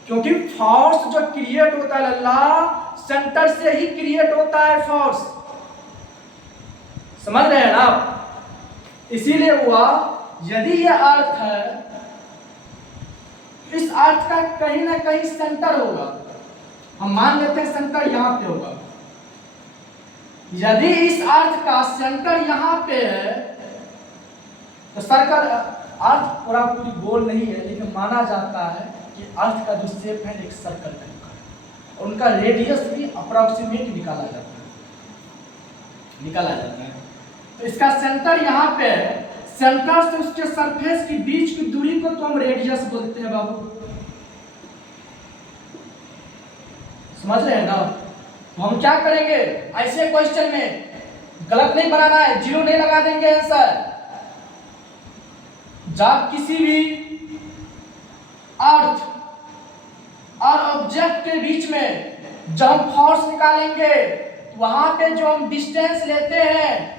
क्योंकि फोर्स जो क्रिएट होता है अल्लाह, सेंटर से ही क्रिएट होता है फोर्स। समझ रहे हैं ना आप? इसीलिए हुआ यदि यह अर्थ है, इस अर्थ का कहीं ना कहीं सेंटर होगा। हम मान लेते हैं सेंटर यहां पे होगा। यदि इस अर्थ का सेंटर यहां पे है तो सर्कल, अर्थ पूरा पूरी गोल नहीं है, लेकिन माना जाता है कि अर्थ का जो शेप है एक सर्कल टाइप का है, और उनका रेडियस भी अप्रोक्सीमेट निकाला जाता है। तो इसका सेंटर यहाँ पे है, सेंटर से उसके सरफेस के बीच की दूरी को तो हम रेडियस बोलते हैं बाबू। समझ रहे हैं ना? तो हम क्या करेंगे ऐसे क्वेश्चन में? गलत नहीं बनाना है, 0 नहीं लगा देंगे आंसर। जब किसी भी अर्थ और ऑब्जेक्ट के बीच में जब हम फोर्स निकालेंगे, वहां पे जो हम डिस्टेंस लेते हैं,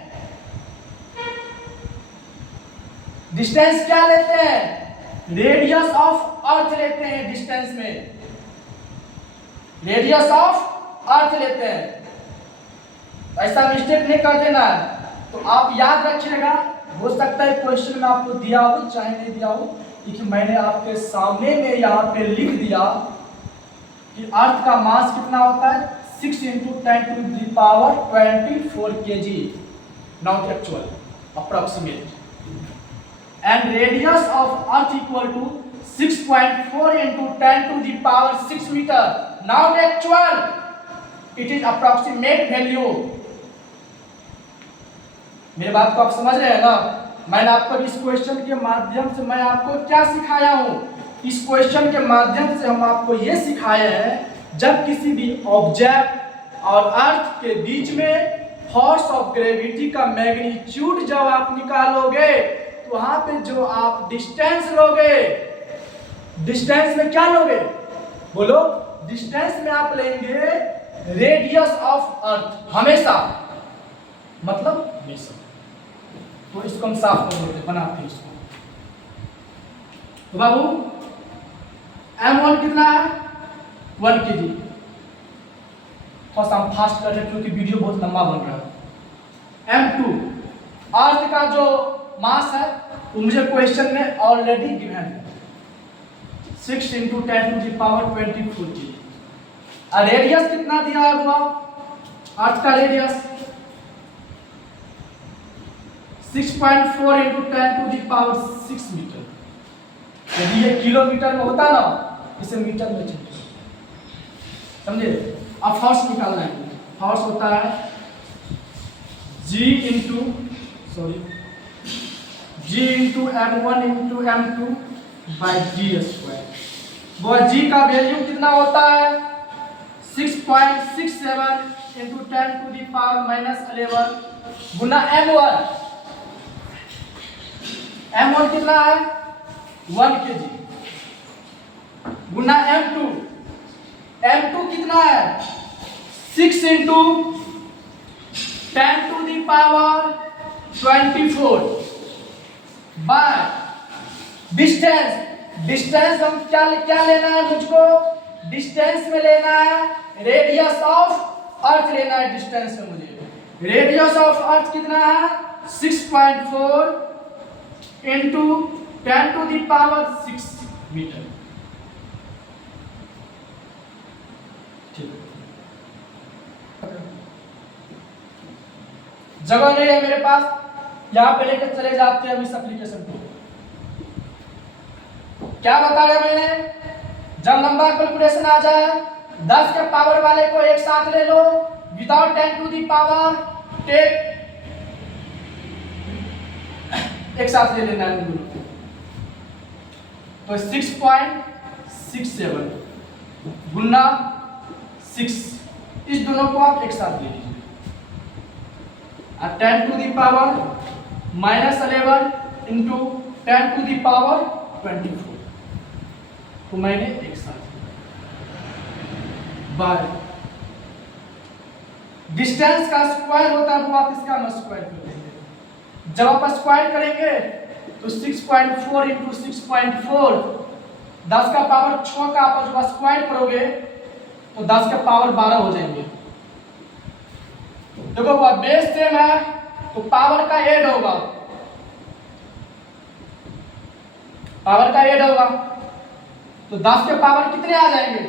डिस्टेंस क्या लेते हैं? रेडियस ऑफ अर्थ लेते हैं। डिस्टेंस में रेडियस ऑफ अर्थ लेते हैं। ऐसा मिस्टेक नहीं कर देना है। तो आप याद रखिएगा, हो सकता है क्वेश्चन में आपको दिया हो चाहे नहीं दिया हो, क्योंकि मैंने आपके सामने में यहाँ पे लिख दिया कि अर्थ का मास कितना होता है 6 × 10⁻24 kg, not actual, approximate, and radius of earth equal to 6.4 × 10⁻6 meter, not actual, it is approximate value। मेरे बात को आप समझ रहे हैं ना? मैंने आपको इस क्वेश्चन के माध्यम से मैं आपको क्या सिखाया हूं? इस क्वेश्चन के माध्यम से हम आपको ये सिखाए हैं, जब किसी भी ऑब्जेक्ट और अर्थ के बीच में फोर्स ऑफ ग्रेविटी का मैग्नीट्यूड जब आप निकालोगे तो वहां पे जो आप डिस्टेंस लोगे, डिस्टेंस में क्या लोगे बोलो, डिस्टेंस में आप लेंगे रेडियस ऑफ अर्थ हमेशा, मतलब हमेशा। तो इसको हम साफ कर देते, बनाते हैं इसको। तो बाबू M1 कितना है 1 kg। थोड़ा सा हम फास्ट कर रहे हैं क्योंकि वीडियो बहुत लंबा बन रहा है। M2 अर्थ का जो मास है वो मुझे क्वेश्चन में ऑलरेडी गिवन है 6 × 10⁻24 kg। और रेडियस कितना दिया है हुआ अर्थ का रेडियस 6.4 × 10⁻6 मीटर। यदि ये किलोमीटर में होता ना इसे मीटर में चलते, समझे। अब फोर्स निकालना है, फोर्स होता है G × M1 × M2 /g²। वो G का वैल्यू कितना होता है 6.67 × 10⁻11 गुना M1। M1 कितना है 1 kg गुना M2। M2 कितना है 6 × 10⁻24 बाय डिस्टेंस। डिस्टेंस हम क्या लेना है मुझको, डिस्टेंस में लेना है रेडियस ऑफ अर्थ लेना है। डिस्टेंस में मुझे रेडियस ऑफ अर्थ कितना है 6.4 × 10⁻6 मीटर। जगह नहीं है मेरे पास, यहां पे लेकर चले जाते हैं हम इस एप्लीकेशन को। क्या बताया मैंने, जब लंबा कैलकुलेशन आ जाए 10 के पावर वाले को एक साथ ले लो विदाउट 10⁻, टेक एक साथ ले लेना है दोनों। तो 6.67 गुना 6, इस दोनों को आप एक साथ ले लीजिए। 10⁻⁻11 × 10⁻24 तो मैंने एक साथ बाय डिस्टेंस का स्क्वायर होता है वो आप इसका हम स्क्वायर कर देंगे। जब आप स्क्वायर करेंगे तो 6.4 × 6.4 10 का पावर 6 का आप जब स्क्वायर करोगे तो 10 के पावर 12 हो जाएंगे। देखो वो बेस सेम है तो पावर का ऐड होगा, पावर का ऐड होगा तो 10 के पावर कितने आ जाएंगे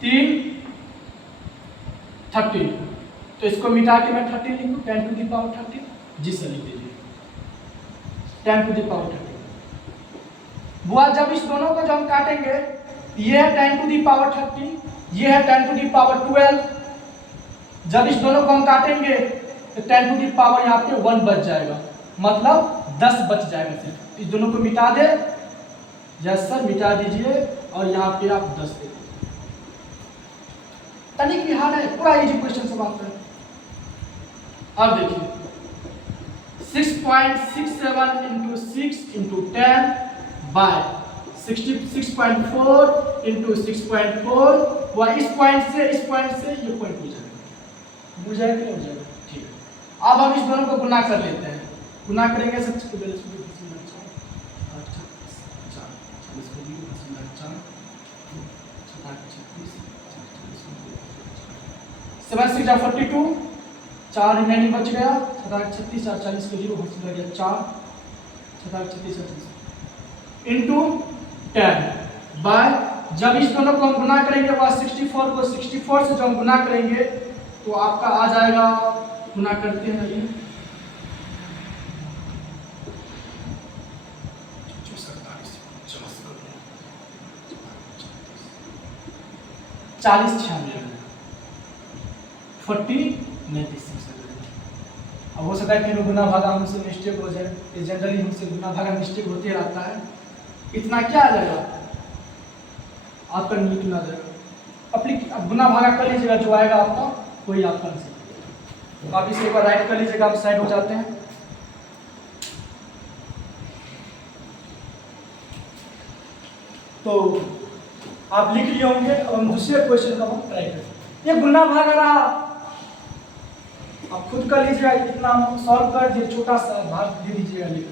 3 30। तो इसको मिटा के मैं 30 लिखूं 10⁻30। जी सर लिख दीजिए 10⁻30। बुआ जब इस दोनों को जब हम काटेंगे ये है 10⁻30, ये है 10⁻12। जब इस दोनों को हम काटेंगे तो 10⁻ यहाँ पे 1 बच जाएगा, मतलब 10 बच जाएगा। सिर्फ इस दोनों को मिटा दे, यस सर मिटा दीजिए और यहाँ पे आप 10 दे। तनिक भी हार्ड है, पूरा इजी क्वेश्चन से बात करें। अब देखिए 6.67 × 6 × 10 बाय 66.4 × 6.4 हुआ। इस पॉइंट से ये पॉइंट हो जाएगा, हो जाएगा। ठीक है, अब हम इस दोनों को गुना कर लेते हैं। गुना करेंगे सबसे पहले 7 6 42, 4 रिमेनिंग बच गया, 36 और 40 को 0 बच गया 4 36 इंटू 10 बाय, जब इस दोनों को हम गुना करेंगे वह 64 को 64 से जब हम गुना करेंगे तो आपका आ जाएगा, गुना करते हैं ये 40 96 40 96। अब हो सकता है कि गुना भागा हमसे मिस्टेक हो जाए, जनरली हमसे गुना भागा मिस्टेक होते रहता है। इतना क्या आ जाएगा आपका निकल आ जाएगा। अब गुना भागा कर लीजिएगा, जो आएगा आपका कोई आपका आंसर नहीं। तो आप इसे एक बार राइट कर लीजिएगा, आप साइड हो जाते हैं। तो आप लिख लिए होंगे। अब हम दूसरे क्वेश्चन का हम ट्राई करें। ये गुना भाग रहा, आप खुद कर लीजिएगा, इतना सॉल्व कर दिए, छोटा सा भाग दे दीजिएगा लिख।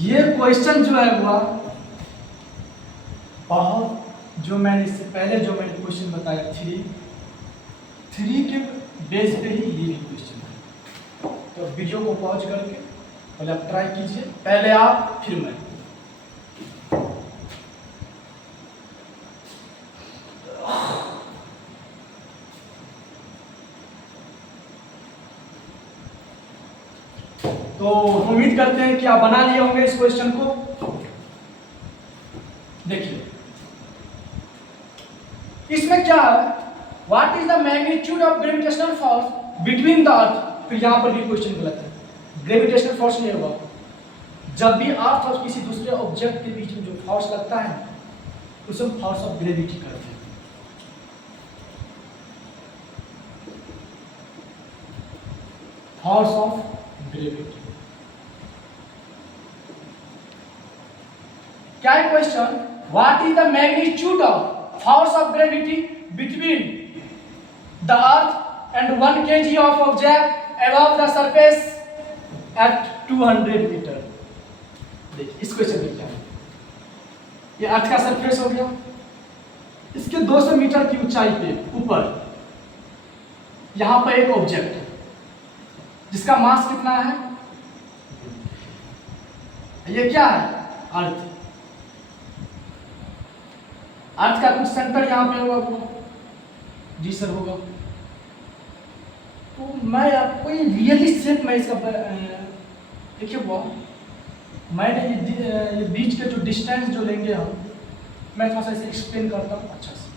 ये क्वेश्चन जो है हुआ बहुत, जो मैंने इससे पहले जो मैंने क्वेश्चन बताया थ्री के बेस पे ही ये भी क्वेश्चन है। तो वीडियो को पॉज करके पहले आप ट्राई कीजिए, पहले आप फिर मैं। तो उम्मीद करते हैं कि आप बना लिए होंगे इस क्वेश्चन को। देखिए इसमें क्या है, what is the magnitude of gravitational force between the अर्थ। फिर यहां पर भी क्वेश्चन गलत है, ग्रेविटेशनल फोर्स नहीं होगा। जब भी अर्थ और किसी दूसरे ऑब्जेक्ट के बीच में जो फोर्स लगता है उसे हम फोर्स ऑफ ग्रेविटी करते हैं। फोर्स ऑफ ग्रेविटी क्या है question, what is the magnitude of force of gravity between the earth and 1 kg of object above the surface at 200 metre. देखिए इस क्वेश्चन में क्या है, ये अर्थ का सरफेस हो गया, इसके 200 मीटर की ऊंचाई पे ऊपर यहां पर एक ऑब्जेक्ट है जिसका मास कितना है, ये क्या है, अर्थ। अर्थ का कुछ सेंटर यहां पे होगा, जी सर होगा। तो मैं आपको ये रियलिस्टिक मैं इसका देखिए वो मैंने ये बीच के जो डिस्टेंस जो लेंगे हम, मैं थोड़ा सा इसे एक्सप्लेन करता हूँ अच्छा से।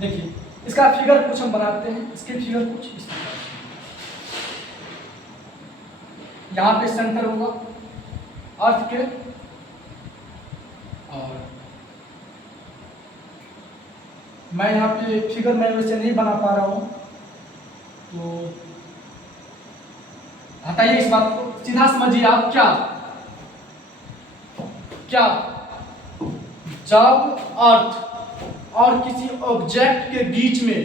देखिए इसका फिगर कुछ हम बनाते हैं, इसके फिगर कुछ इस प्रकार से। यहाँ पे सेंटर होगा अर्थ के, और मैं यहाँ पे फिगर मैं वैसे नहीं बना पा रहा हूँ, तो हटाइए इस बात को, सीधा समझिए आप। क्या क्या जब अर्थ और किसी ऑब्जेक्ट के बीच में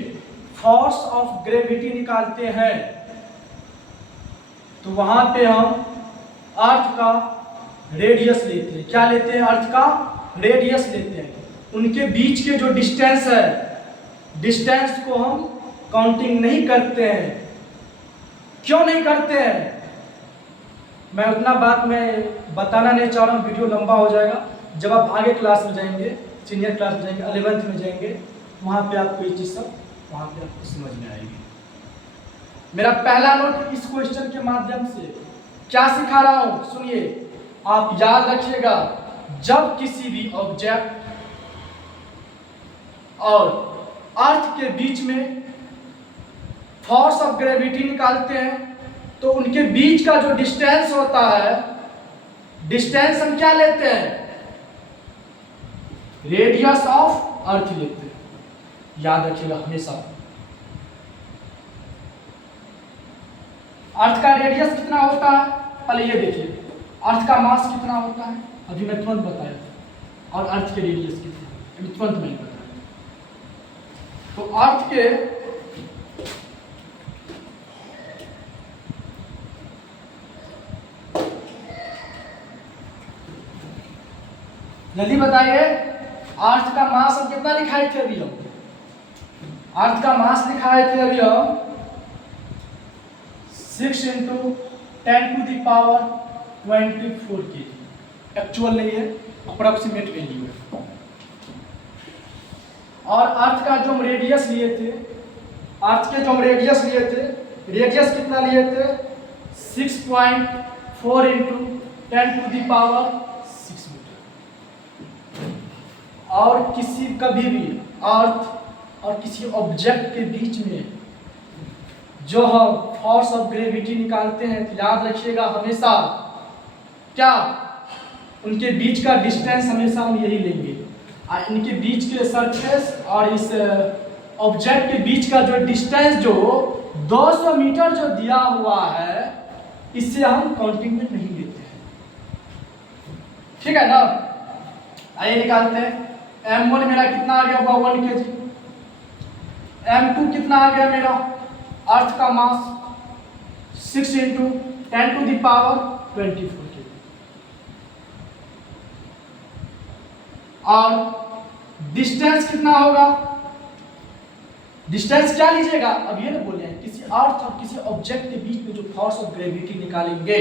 फोर्स ऑफ ग्रेविटी निकालते हैं तो वहां पे हम अर्थ का रेडियस लेते हैं। क्या लेते हैं, अर्थ का रेडियस लेते हैं। उनके बीच के जो डिस्टेंस है, डिस्टेंस को हम काउंटिंग नहीं करते हैं। क्यों नहीं करते हैं, मैं उतना बात मैं बताना नहीं चाह रहा हूँ, वीडियो लंबा हो जाएगा। जब आप आगे क्लास में जाएंगे, सीनियर क्लास में जाएंगे, 11th में जाएंगे, वहाँ पे आपको ये चीज़ सब वहाँ पे आपको समझ में आएगी। मेरा पहला नोट इस क्वेश्चन के माध्यम से क्या सिखा रहा हूँ सुनिए, आप याद रखिएगा। जब किसी भी ऑब्जेक्ट और अर्थ के बीच में फोर्स ऑफ ग्रेविटी निकालते हैं तो उनके बीच का जो डिस्टेंस होता है, डिस्टेंस हम क्या लेते हैं, रेडियस ऑफ अर्थ लेते हैं। याद रखिएगा हमेशा। अर्थ का रेडियस कितना होता है, पहले ये देखिए, अर्थ का मास कितना होता है, अभी मैं तुरंत बताया था, और अर्थ के रेडियस कितने, अभी तुरंत मैंने बताया। तो अर्थ के जल्दी बताइए, अर्थ का मास हम कितना लिखाए थे अभी हम, अर्थ का मास लिखाए थे अभी हम 6 × 10⁻24 kg। एक्चुअल नहीं है, अप्रोक्सीमेट वैल्यू है। और अर्थ का जो हम रेडियस लिए थे, अर्थ के जो हम रेडियस लिए थे, रेडियस कितना लिए थे, 6.4 × 10⁻6 मीटर। और किसी कभी भी अर्थ और किसी ऑब्जेक्ट के बीच में जो हम फोर्स ऑफ ग्रेविटी निकालते हैं, तो याद रखिएगा हमेशा क्या उनके बीच का डिस्टेंस हमेशा हम यही लेंगे। और इनके बीच के सरफेस और इस ऑब्जेक्ट के बीच का जो डिस्टेंस जो 200 मीटर जो दिया हुआ है, इससे हम काउंटिंग में नहीं लेते हैं। ठीक है ना? आइए निकालते हैं। m1 मेरा कितना आ गया होगा 1 kg। m2 कितना आ गया मेरा अर्थ का मास 6 × 10⁻24 kg। और डिस्टेंस कितना होगा? डिस्टेंस क्या लीजिएगा? अब ये ना बोले किसी अर्थ और किसी ऑब्जेक्ट के बीच में जो फोर्स ऑफ ग्रेविटी निकालेंगे,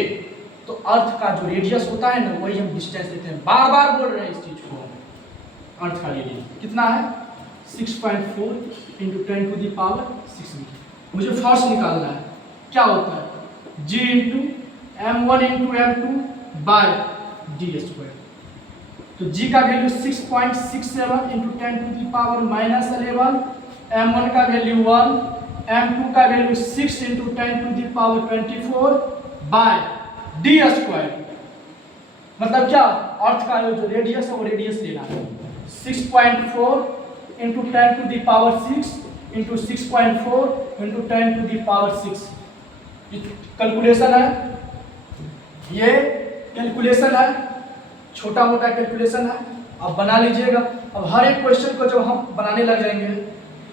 तो अर्थ का जो रेडियस होता है ना, वही हम डिस्टेंस लेते हैं। बार बार बोल रहे हैं इस चीज को। अर्थ का रेडियस कितना है? 6.4 × 10⁻6 मीटर। मुझे फोर्स निकालना है। क्या होता है? G × m1 × m2 d²। तो G का वैल्यू 6.67 × 10⁻11, m1 का वैल्यू 1, m2 का वैल्यू 6 × 10⁻24 d²। मतलब क्या? अर्थ का जो रेडियस है वो रेडियस लेना है। 6.4 × 10⁻6 × 6.4 × 10⁻6। कैलकुलेशन है, ये कैलकुलेशन है, छोटा मोटा कैलकुलेशन है। अब बना लीजिएगा। अब हर एक क्वेश्चन को जब हम बनाने लग जाएंगे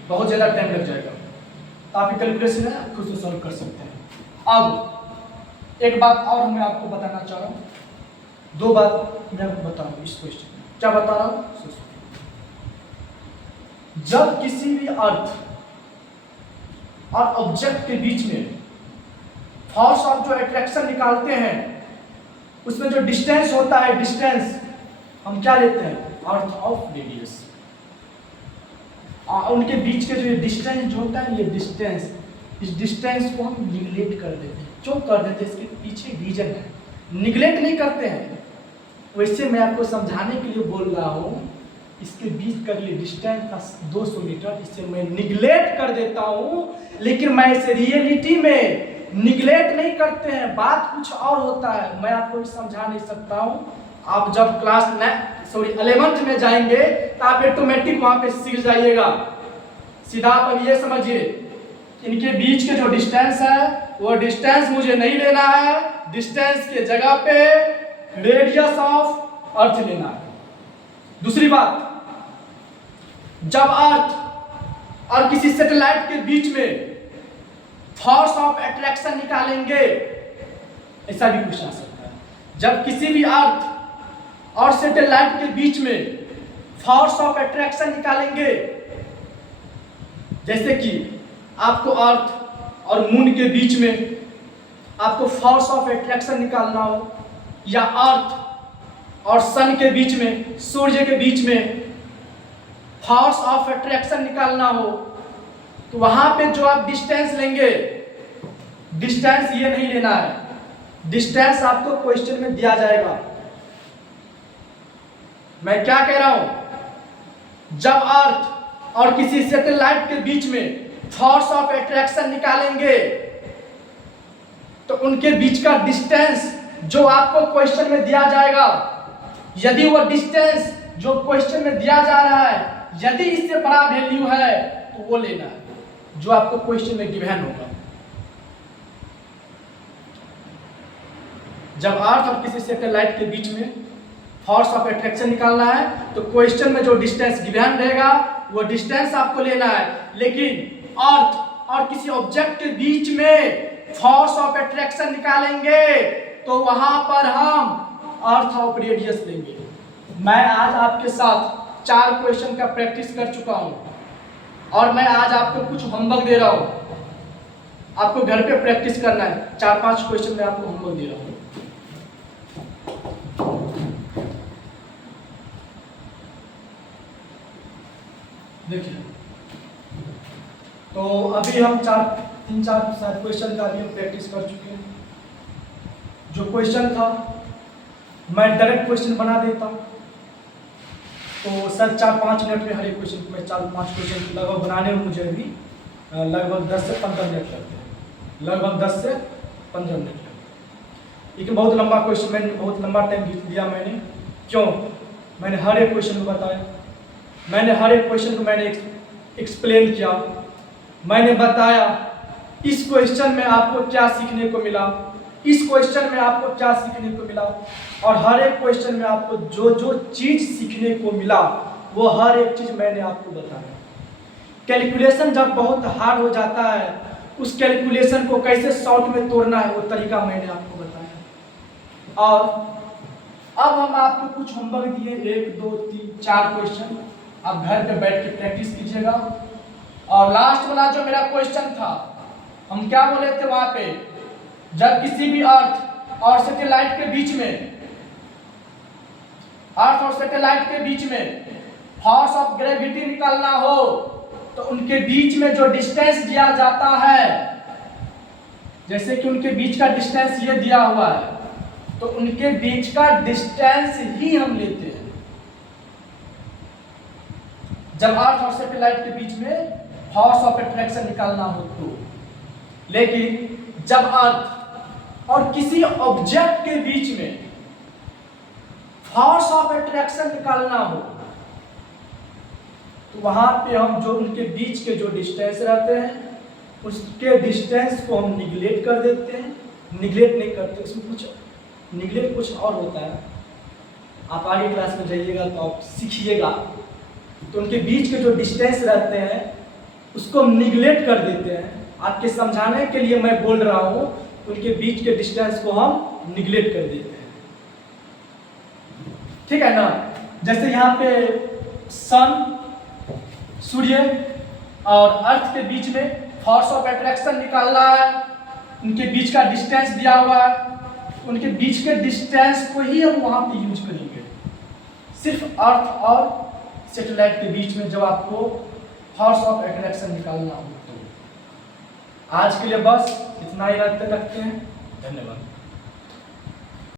बहुत ज़्यादा टाइम लग जाएगा, तो आप कैलकुलेशन है खुद से सॉल्व कर सकते हैं। अब एक बात और मैं आपको बताना चाह रहा हूँ, 2 बात मैं आपको बता रहा हूँ इस क्वेश्चन में। क्या बता रहा हूँ? जब किसी भी अर्थ और ऑब्जेक्ट के बीच में फोर्स ऑफ जो अट्रैक्शन निकालते हैं, उसमें जो डिस्टेंस होता है, डिस्टेंस हम क्या लेते हैं? Earth of radius. उनके बीच के जो डिस्टेंस जो होता है, ये डिस्टेंस, इस डिस्टेंस को हम निगलेक्ट कर देते हैं। क्यों कर देते हैं? इसके पीछे रीजन है। निगलेक्ट नहीं करते हैं, वैसे मैं आपको समझाने के लिए बोल रहा हूँ। इसके बीच का ये डिस्टेंस था 200 मीटर, इसे मैं निगलेक्ट कर देता हूँ, लेकिन मैं इसे रियलिटी में निगलेक्ट नहीं करते हैं। बात कुछ और होता है, मैं आपको समझा नहीं सकता हूँ। आप जब क्लास 11th में जाएंगे तो आप ऑटोमेटिक वहां पे सीख जाइएगा। सीधा आप अब ये समझिए, इनके बीच के जो डिस्टेंस है वो डिस्टेंस मुझे नहीं लेना है। डिस्टेंस के जगह पे रेडियस ऑफ अर्थ लेना है। दूसरी बात, जब अर्थ और किसी सैटेलाइट के बीच में फोर्स ऑफ अट्रैक्शन निकालेंगे, ऐसा भी पूछा सकता है। जब किसी भी अर्थ और सैटेलाइट के बीच में फोर्स ऑफ अट्रैक्शन निकालेंगे, जैसे कि आपको अर्थ और मून के बीच में आपको फोर्स ऑफ अट्रैक्शन निकालना हो, या अर्थ और सन के बीच में, सूर्य के बीच में फोर्स ऑफ अट्रैक्शन निकालना हो, तो वहां पे जो आप डिस्टेंस लेंगे, डिस्टेंस ये नहीं लेना है। डिस्टेंस आपको क्वेश्चन में दिया जाएगा। मैं क्या कह रहा हूं? जब अर्थ और किसी सैटेलाइट के बीच में फोर्स ऑफ अट्रैक्शन निकालेंगे, तो उनके बीच का डिस्टेंस जो आपको क्वेश्चन में दिया जाएगा, यदि वो डिस्टेंस जो क्वेश्चन में दिया जा रहा है यदि इससे बड़ा वैल्यू है, तो वो लेना है जो आपको क्वेश्चन में गिवन होगा। जब अर्थ और किसी सैटेलाइट के बीच में फोर्स ऑफ अट्रैक्शन निकालना है, तो क्वेश्चन में जो डिस्टेंस गिवन रहेगा वो डिस्टेंस आपको लेना है। लेकिन अर्थ और किसी ऑब्जेक्ट के बीच में फोर्स ऑफ अट्रैक्शन निकालेंगे, तो वहां पर हम अर्थ ऑफ रेडियस लेंगे। मैं आज आपके साथ 4 क्वेश्चन का प्रैक्टिस कर चुका हूं, और मैं आज आपको कुछ होमवर्क दे रहा हूं। आपको घर पे प्रैक्टिस करना है। 4-5 क्वेश्चन में आपको होमवर्क दे रहा हूं। देखिए, तो अभी हम 3-4 क्वेश्चन का अभी हम प्रैक्टिस कर चुके हैं। जो क्वेश्चन था मैं डायरेक्ट क्वेश्चन बना देता हूं। तो सर 4-5 मिनट में हर एक क्वेश्चन को मैं 4-5 क्वेश्चन लगभग बनाने में मुझे अभी लगभग 10 से 15 मिनट लगते हैं, लगभग 10 से 15 मिनट लगते हैं। लेकिन बहुत लंबा क्वेश्चन, मैंने बहुत लंबा टाइम खींच दिया मैंने, क्यों? मैंने हर एक क्वेश्चन को बताया, मैंने हर एक क्वेश्चन को मैंने एक्सप्लेन किया, मैंने बताया इस क्वेश्चन में आपको क्या सीखने को मिला, इस क्वेश्चन में आपको क्या सीखने को मिला, और हर एक क्वेश्चन में आपको जो जो चीज़ सीखने को मिला वो हर एक चीज़ मैंने आपको बताया। कैलकुलेशन जब बहुत हार्ड हो जाता है, उस कैलकुलेशन को कैसे शॉर्ट में तोड़ना है वो तरीका मैंने आपको बताया। और अब हम आपको कुछ होमवर्क दिए, 1 2 3 4 क्वेश्चन, आप घर पे बैठ के प्रैक्टिस कीजिएगा। और लास्ट वाला जो मेरा क्वेश्चन था, हम क्या बोले थे वहां पे, जब किसी भी अर्थ और सैटेलाइट के बीच में, अर्थ और सैटेलाइट के बीच में फोर्स ऑफ ग्रेविटी निकालना हो तो उनके बीच में जो डिस्टेंस दिया जाता है, जैसे कि उनके बीच का डिस्टेंस ये दिया हुआ है, तो उनके बीच का डिस्टेंस ही हम लेते हैं जब अर्थ और सैटेलाइट के बीच में फोर्स ऑफ अट्रैक्शन निकालना हो तो। लेकिन जब अर्थ और किसी ऑब्जेक्ट के बीच में फोर्स ऑफ अट्रैक्शन निकालना हो तो वहां पे हम जो उनके बीच के जो डिस्टेंस रहते हैं उसके डिस्टेंस को हम निगलेक्ट कर देते हैं। निगलेक्ट नहीं करते, उसमें कुछ निगलेक्ट कुछ और होता है, आप आगे क्लास में जाइएगा तो आप सीखिएगा। तो उनके बीच के जो डिस्टेंस रहते हैं उसको हम निगलेक्ट कर देते हैं। आपके समझाने के लिए मैं बोल रहा हूँ, उनके बीच के डिस्टेंस को हम निगलेक्ट कर देते हैं, ठीक है ना। जैसे यहाँ पे सन, सूर्य और अर्थ के बीच में फोर्स ऑफ अट्रैक्शन निकालना है, उनके बीच का डिस्टेंस दिया हुआ है, उनके बीच के डिस्टेंस को ही हम वहां पे यूज करेंगे। सिर्फ अर्थ और सैटेलाइट के बीच में जब आपको फोर्स ऑफ अट्रैक्शन निकालना हो तो। आज के लिए बस इतना ही रखते हैं, धन्यवाद।